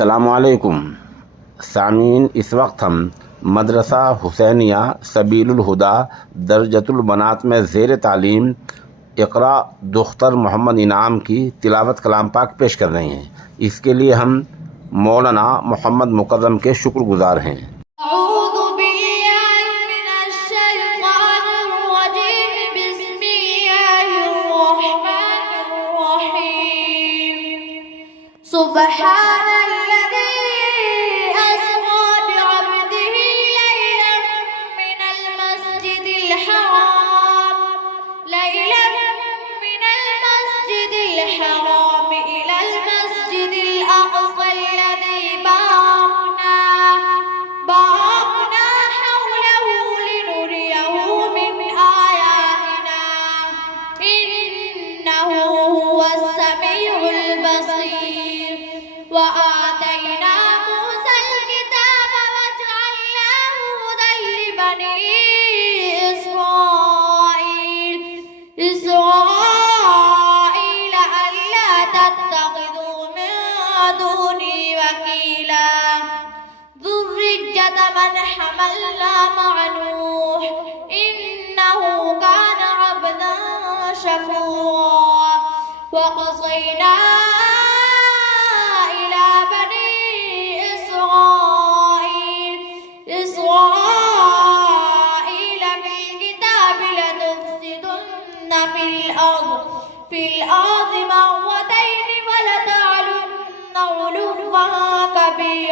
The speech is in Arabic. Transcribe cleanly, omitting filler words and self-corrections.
अस्सलामुअलैकुम सामीन, इस वक्त हम मदरसा हुसैनिया सबीलुल हुदा दर्जतुल बनात में ज़ेर तालीम इक़रा दुख्तर मोहम्मद इनाम की तिलावत कलाम पाक पेश कर रहे हैं। इसके लिए हम मौलाना मोहम्मद मुकर्रम के शुक्रगुज़ार हैं। من حملنا مع نوح إنه كان عبدا شكورا وقضينا إلى بني إسرائيل بالكتاب لتفسدن في الأرض مرتين ولتعلن علوا كبيرا